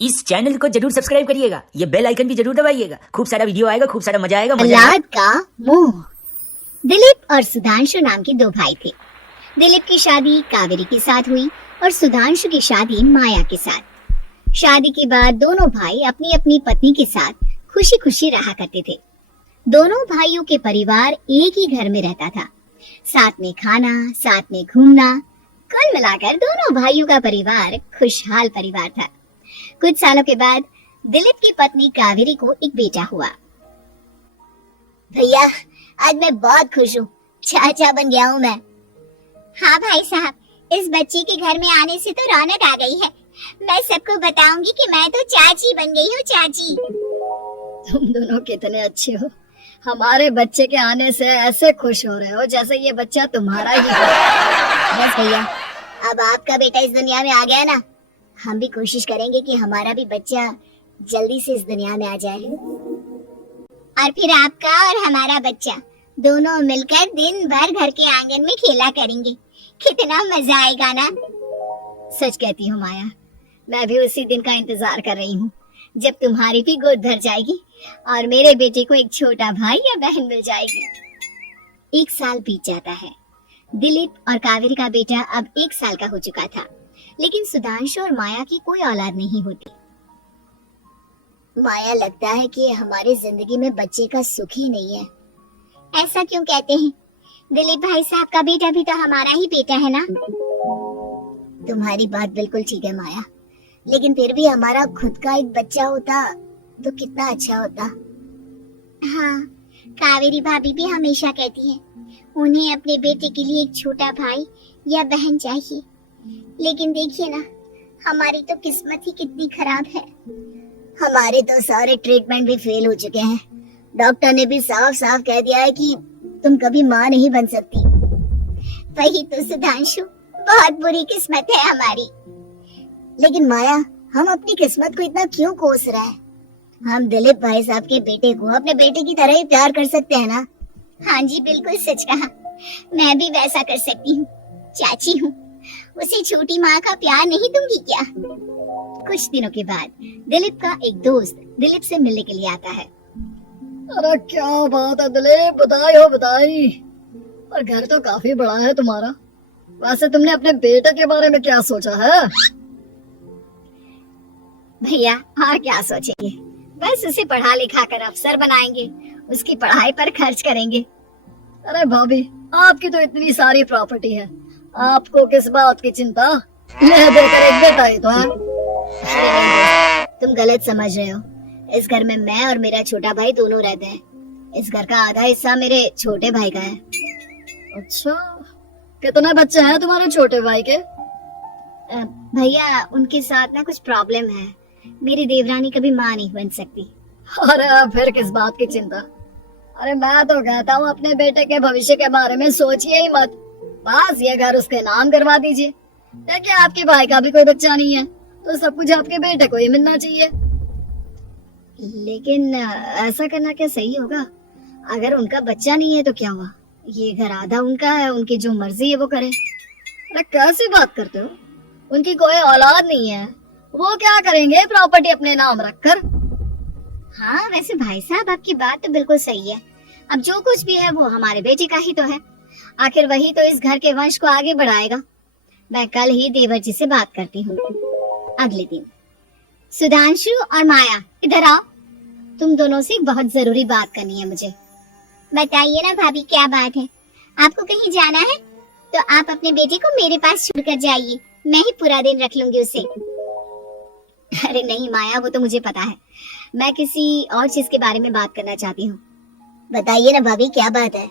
इस चैनल को जरूर सब्सक्राइब करिएगा, ये बेल आइकन भी जरूर दबाइएगा। खूब सारा वीडियो आएगा, खूब सारा मजा आएगा। औलाद का मोह। दिलीप और सुधांशु नाम के दो भाई थे। दिलीप की शादी कावेरी के साथ हुई और सुधांशु की शादी माया के साथ। शादी के बाद दोनों भाई अपनी अपनी पत्नी के साथ खुशी खुशी रहा करते थे। दोनों भाइयों के परिवार एक ही घर में रहता था, साथ में खाना, साथ में घूमना। कुल मिलाकर दोनों भाइयों का परिवार खुशहाल परिवार था। कुछ सालों के बाद दिलीप की पत्नी कावेरी को एक बेटा हुआ। भैया, आज मैं बहुत खुश हूँ, चाचा बन गया हूँ मैं। हाँ भाई साहब, इस बच्चे के घर में आने से तो रौनक आ गई है। मैं सबको बताऊंगी कि मैं तो चाची बन गई हूँ, चाची। तुम दोनों कितने अच्छे हो। हमारे बच्चे के आने से ऐसे खुश हो रहे हो जैसे ये बच्चा तुम्हारा ही है। बस भैया, अब आपका बेटा इस दुनिया में आ गया ना, हम भी कोशिश करेंगे कि हमारा भी बच्चा जल्दी से इस दुनिया में आ जाए। और फिर आपका और हमारा बच्चा दोनों मिलकर दिन भर घर के आंगन में खेला करेंगे। कितना मजा आएगा ना। सच कहती हूँ माया, मैं भी उसी दिन का इंतजार कर रही हूँ जब तुम्हारी भी गोद भर जाएगी और मेरे बेटे को एक छोटा भाई या बहन मिल जाएगी। 1 साल बीत जाता है। दिलीप और कावेरी का बेटा अब 1 साल का हो चुका था, लेकिन सुधांशु और माया की कोई औलाद नहीं होती। माया, लगता है कि हमारी जिंदगी में बच्चे का सुख ही नहीं है। ऐसा क्यों कहते हैं? दिलीप भाई साहब का बेटा भी तो हमारा ही बेटा है ना। तुम्हारी बात बिल्कुल ठीक है माया, लेकिन फिर भी हमारा खुद का एक बच्चा होता तो कितना अच्छा होता। हाँ, कावेरी भाभी भी हमेशा कहती है उन्हें अपने बेटे के लिए एक छोटा भाई या बहन चाहिए। लेकिन देखिए ना, हमारी तो किस्मत ही कितनी खराब है। हमारे तो सारे ट्रीटमेंट भी फेल हो चुके हैं। डॉक्टर ने भी साफ साफ कह दिया है कि तुम कभी माँ नहीं बन सकती। वही तो सुधांशु, बहुत बुरी किस्मत है हमारी। लेकिन माया, हम अपनी किस्मत को इतना क्यों कोस रहे हैं? हम दिलीप भाई साहब के बेटे को अपने बेटे की तरह ही प्यार कर सकते हैं ना। हाँ जी, बिल्कुल सच कहा। मैं भी वैसा कर सकती हूँ। चाची हूँ, उसे छोटी माँ का प्यार नहीं दूंगी क्या? कुछ दिनों के बाद दिलीप का एक दोस्त दिलीप से मिलने के लिए आता है। अरे क्या बात है दिलीप, बधाई हो बधाई। और घर तो काफी बड़ा है तुम्हारा। वैसे तुमने अपने बेटे के बारे में क्या सोचा है? भैया, और क्या सोचेंगे, बस उसे पढ़ा लिखा कर अफसर बनाएंगे, उसकी पढ़ाई पर खर्च करेंगे। अरे भाभी, आपकी तो इतनी सारी प्रॉपर्टी है, आपको किस बात की चिंता? यह देकर एक बेटा ही तो है। तुम गलत समझ रहे हो। इस घर में मैं और मेरा छोटा भाई दोनों रहते हैं। इस घर का आधा हिस्सा मेरे छोटे भाई का है। अच्छा, कितने बच्चे हैं तुम्हारे छोटे भाई के? भैया, उनके साथ ना कुछ प्रॉब्लम है। मेरी देवरानी कभी माँ नहीं बन सकती। अरे फिर किस बात की चिंता? अरे मैं तो कहता हूँ अपने बेटे के भविष्य के बारे में सोचिए ही मत। बस ये घर उसके नाम करवा दीजिए। देखिए, आपके भाई का भी कोई बच्चा नहीं है तो सब कुछ आपके बेटे को ही मिलना चाहिए। लेकिन ऐसा करना क्या सही होगा? अगर उनका बच्चा नहीं है तो क्या हुआ? ये घर आधा उनका है, उनकी जो मर्जी है वो करे। अरे कैसी बात करते हो? उनकी कोई औलाद नहीं है, वो क्या करेंगे प्रॉपर्टी अपने नाम रखकर? हाँ, वैसे भाई साहब आपकी बात तो बिल्कुल सही है। अब जो कुछ भी है वो हमारे बेटे का ही तो है। आखिर वही तो इस घर के वंश को आगे बढ़ाएगा। मैं कल ही देवर जी से बात करती हूँ। अगले दिन सुधांशु और माया, इधर आओ। तुम दोनों से बहुत जरूरी बात करनी है मुझे। बताइए ना भाभी, क्या बात है? आपको कहीं जाना है तो आप अपने बेटे को मेरे पास छोड़कर जाइए, मैं ही पूरा दिन रख लूंगी उसे। अरे नहीं माया, वो तो मुझे पता है। मैं किसी और चीज के बारे में बात करना चाहती हूँ। बताइए ना भाभी, क्या बात है?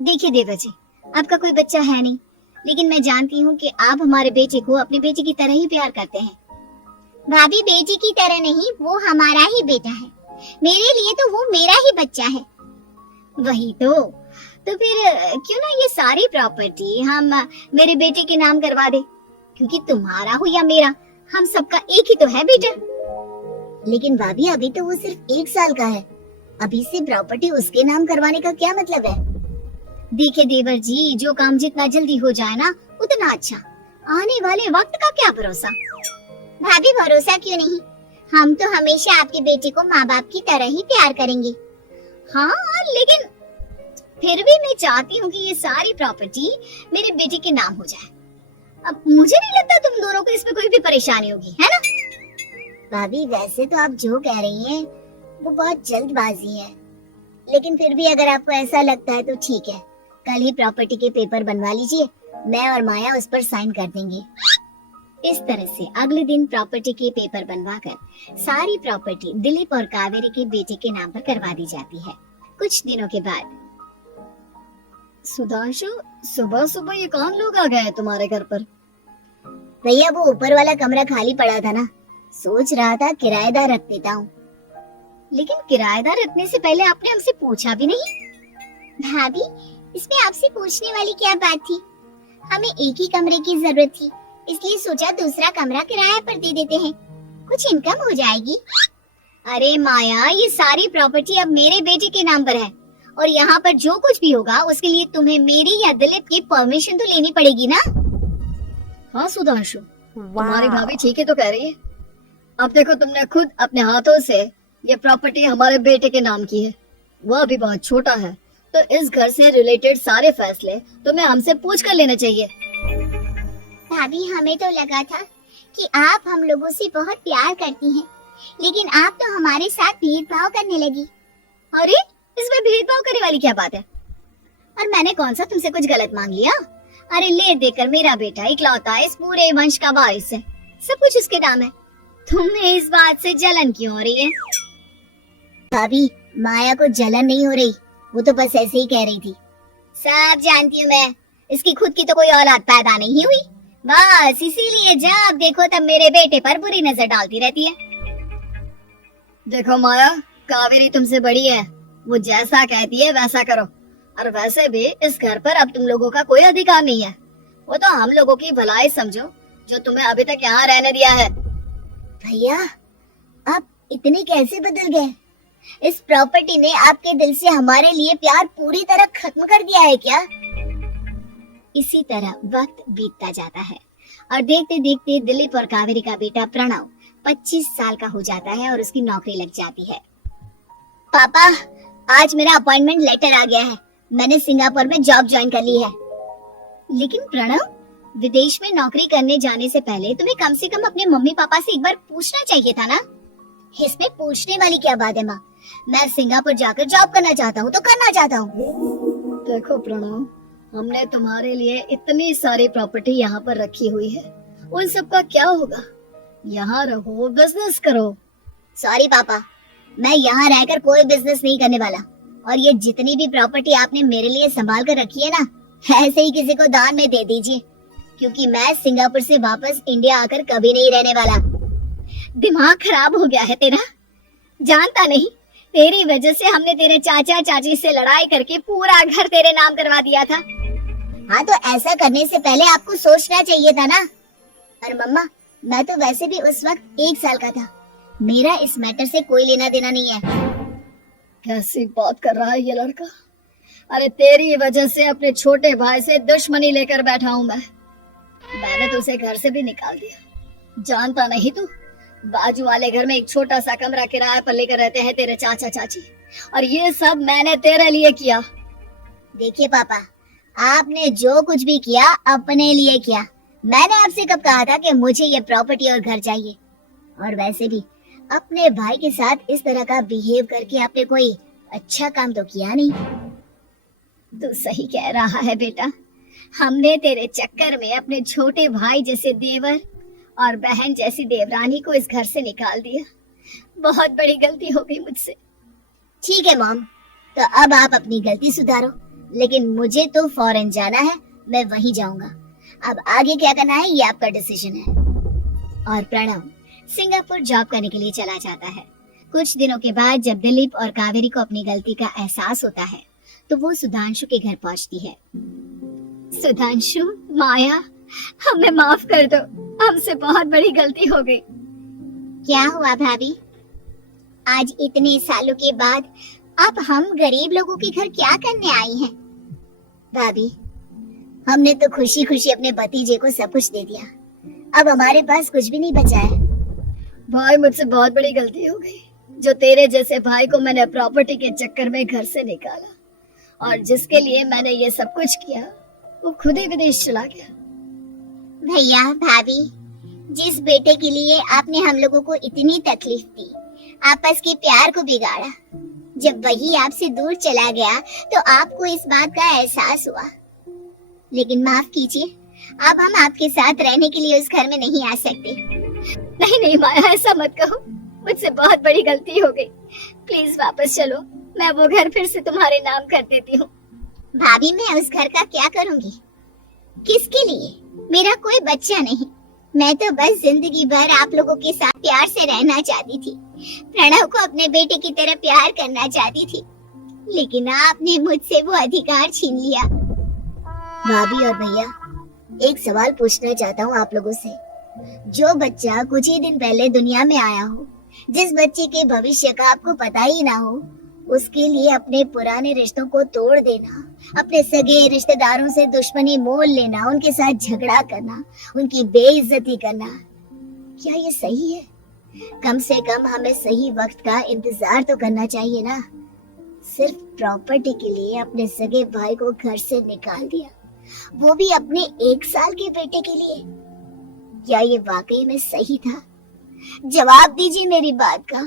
देखिए देवर जी, आपका कोई बच्चा है नहीं, लेकिन मैं जानती हूँ कि आप हमारे बेटे को अपने बेटे की तरह ही प्यार करते हैं। भाभी, बेटे की तरह नहीं, वो हमारा ही बेटा है। मेरे लिए तो वो मेरा ही बच्चा है। वही तो फिर क्यों ना ये सारी प्रॉपर्टी हम मेरे बेटे के नाम करवा दे, क्योंकि तुम्हारा हो या मेरा, हम सबका एक ही तो है बेटा। लेकिन भाभी, अभी तो वो सिर्फ 1 साल का है। अभी से प्रॉपर्टी उसके नाम करवाने का क्या मतलब है? देखिए देवर जी, जो काम जितना जल्दी हो जाए ना उतना अच्छा। आने वाले वक्त का क्या भरोसा। भाभी भरोसा क्यों नहीं? हम तो हमेशा आपके बेटे को माँ बाप की तरह ही प्यार करेंगे। हाँ, लेकिन फिर भी मैं चाहती हूँ कि ये सारी प्रॉपर्टी मेरे बेटे के नाम हो जाए। अब मुझे नहीं लगता तुम दोनों को इसमें कोई भी परेशानी होगी, है ना? भाभी वैसे तो आप जो कह रही हैं वो बहुत जल्दबाजी है, लेकिन फिर भी अगर आपको ऐसा लगता है तो ठीक है, कल ही प्रॉपर्टी के पेपर बनवा लीजिए, मैं और माया उस पर साइन कर देंगे। इस तरह से अगले दिन प्रॉपर्टी के पेपर बनवाकर सारी प्रॉपर्टी दिलीप और कावेरी के बेटे के नाम पर करवा दी जाती है। कुछ दिनों के बाद सुधांशु, सुबह सुबह ये कौन लोग आ गए हैं तुम्हारे घर पर? भैया वो ऊपर वाला कमरा खाली पड़ा था ना, सोच रहा था किराएदार रख देता हूँ। लेकिन किराएदार रखने से पहले आपने हमसे पूछा भी नहीं। भाभी इसमें आपसे पूछने वाली क्या बात थी? हमें एक ही कमरे की जरूरत थी, इसलिए सोचा दूसरा कमरा किराए पर दे देते हैं, कुछ इनकम हो जाएगी। अरे माया, ये सारी प्रॉपर्टी अब मेरे बेटे के नाम पर है और यहाँ पर जो कुछ भी होगा उसके लिए तुम्हें मेरी या दिलीप की परमिशन तो लेनी पड़ेगी ना? हाँ सुधांशु, तुम्हारी भाभी ठीक है तो कह रही है। अब देखो, तुमने खुद अपने हाथों से ये प्रॉपर्टी हमारे बेटे के नाम की है, वह अभी बहुत छोटा है, तो इस घर से रिलेटेड सारे फैसले तुम्हें हमसे पूछ कर लेने चाहिए। भाभी हमें तो लगा था कि आप हम लोगों से बहुत प्यार करती हैं, लेकिन आप तो हमारे साथ भेदभाव करने लगी। अरे इसमें भेदभाव करने वाली क्या बात है? और मैंने कौन सा तुमसे कुछ गलत मांग लिया? अरे ले देकर मेरा बेटा इकलौता इस पूरे वंश का वारिस है, सब कुछ उसके नाम है। तुम्हें इस बात से जलन क्यों हो रही है? भाभी माया को जलन नहीं हो रही, वो तो बस ऐसे ही कह रही थी। सब जानती हूँ मैं, इसकी खुद की तो कोई औलाद पैदा नहीं हुई, बस इसीलिए जब देखो तब मेरे बेटे पर बुरी नजर डालती रहती है। देखो माया, कावेरी तुमसे बड़ी है, वो जैसा कहती है वैसा करो। और वैसे भी इस घर पर अब तुम लोगों का कोई अधिकार नहीं है, वो तो हम लोगों की भलाई समझो जो तुम्हें अभी तक यहाँ रहने दिया है। भैया आप इतने कैसे बदल गए? इस प्रॉपर्टी ने आपके दिल से हमारे लिए प्यार पूरी तरह खत्म कर दिया है क्या? इसी तरह वक्त बीतता जाता है और देखते देखते दिलीप और कावेरी का बेटा प्रणव 25 साल का हो जाता है और उसकी नौकरी लग जाती है। पापा आज मेरा अपॉइंटमेंट लेटर आ गया है, मैंने सिंगापुर में जॉब ज्वाइन कर ली है। लेकिन प्रणव, विदेश में नौकरी करने जाने से पहले तुम्हें कम से कम अपने मम्मी पापा से एक बार पूछना चाहिए था ना? इसमें पूछने वाली क्या बात है माँ? मैं सिंगापुर जाकर जॉब करना चाहता हूँ तो करना चाहता हूँ। देखो प्रणव, हमने तुम्हारे लिए इतनी सारी प्रॉपर्टी यहाँ पर रखी हुई है, उन सब का क्या होगा? यहाँ रहो, बिजनेस करो। सॉरी पापा, मैं यहाँ रहकर कोई बिजनेस नहीं करने वाला, और ये जितनी भी प्रॉपर्टी आपने मेरे लिए संभाल कर रखी है ना, ऐसे ही किसी को दान में दे दीजिए, क्योंकि मैं सिंगापुर से वापस इंडिया आकर कभी नहीं रहने वाला। दिमाग खराब हो गया है तेरा? जानता नहीं, तेरी वजह से हमने तेरे चाचा चाची से लड़ाई करके पूरा घर तेरे नाम करवा दिया था। हाँ तो ऐसा करने से पहले आपको सोचना चाहिए था ना। और मम्मा, मैं तो वैसे भी उस वक्त 1 साल का था, मेरा इस मैटर से कोई लेना देना नहीं है। कैसी बात कर रहा है ये लड़का? अरे तेरी वजह से अपने छोटे भाई से दुश्मनी लेकर बैठा हूँ मैंने तो उसे घर से भी निकाल दिया। जानता नहीं तू, बाजू वाले घर में एक छोटा सा कमरा किराए पर लेकर रहते हैं तेरे चाचा चाची, और ये सब मैंने तेरे लिए किया। देखिए पापा, आपने जो कुछ भी किया अपने लिए किया। मैंने आपसे कब कहा था कि मुझे ये प्रॉपर्टी और घर चाहिए? और वैसे भी अपने भाई के साथ इस तरह का बिहेव करके आपने कोई अच्छा काम तो किया नहीं। तू सही कह रहा है बेटा, हमने तेरे चक्कर में अपने छोटे भाई जैसे देवर और बहन जैसी देवरानी को इस घर से निकाल दिया। बहुत बड़ी गलती हो गई मुझसे। ठीक है मॉम, तो अब आप अपनी गलती सुधारो, लेकिन मुझे तो फॉरेन जाना है, मैं वहीं जाऊंगा। अब आगे क्या करना है ये आपका डिसीजन है। और प्रणव सिंगापुर जॉब करने के लिए चला जाता है। कुछ दिनों के बाद जब दिलीप और कावेरी को अपनी गलती का एहसास होता है तो वो सुधांशु के घर पहुंचती है। सुधांशु, माया, हमें माफ कर दो, हमसे बहुत बड़ी गलती हो गई। क्या हुआ भाभी? आज इतने सालों के बाद अब हम गरीब लोगों के घर क्या करने आई हैं? भाभी, हमने तो खुशी खुशी अपने भतीजे को सब कुछ दे दिया, अब हमारे पास कुछ भी नहीं बचा है। भाई मुझसे बहुत बड़ी गलती हो गई, जो तेरे जैसे भाई को मैंने प्रॉपर्टी के चक्कर में घर से निकाला, और जिसके लिए मैंने ये सब कुछ किया वो खुद ही विदेश चला गया। भैया भाभी, जिस बेटे के लिए आपने हम लोगों को इतनी तकलीफ दी, आपस के प्यार को बिगाड़ा, जब वही आपसे दूर चला गया तो आपको इस बात का एहसास हुआ। लेकिन माफ कीजिए, अब हम आपके साथ रहने के लिए उस घर में नहीं आ सकते। नहीं नहीं माया, ऐसा मत कहो, मुझसे बहुत बड़ी गलती हो गई, प्लीज वापस चलो, मैं वो घर फिर से तुम्हारे नाम कर देती हूँ। भाभी, मैं उस घर का क्या करूंगी? किसके लिए? मेरा कोई बच्चा नहीं, मैं तो बस जिंदगी भर आप लोगों के साथ प्यार से रहना चाहती थी, प्रणव को अपने बेटे की तरह प्यार करना चाहती थी, लेकिन आपने मुझसे वो अधिकार छीन लिया। भाभी और भैया, एक सवाल पूछना चाहता हूँ आप लोगों से। जो बच्चा कुछ ही दिन पहले दुनिया में आया हो, जिस बच्चे के भविष्य का आपको पता ही ना हो, उसके लिए अपने पुराने रिश्तों को तोड़ देना, अपने सगे रिश्तेदारों से दुश्मनी मोल लेना, उनके साथ झगड़ा करना, उनकी बेइज्जती करना, क्या ये सही है? कम से कम हमें सही वक्त का इंतजार तो करना चाहिए ना। सिर्फ प्रॉपर्टी के लिए अपने सगे भाई को घर से निकाल दिया, वो भी अपने 1 साल के बेटे के लिए। क्या ये वाकई में सही था? जवाब दीजिए मेरी बात का।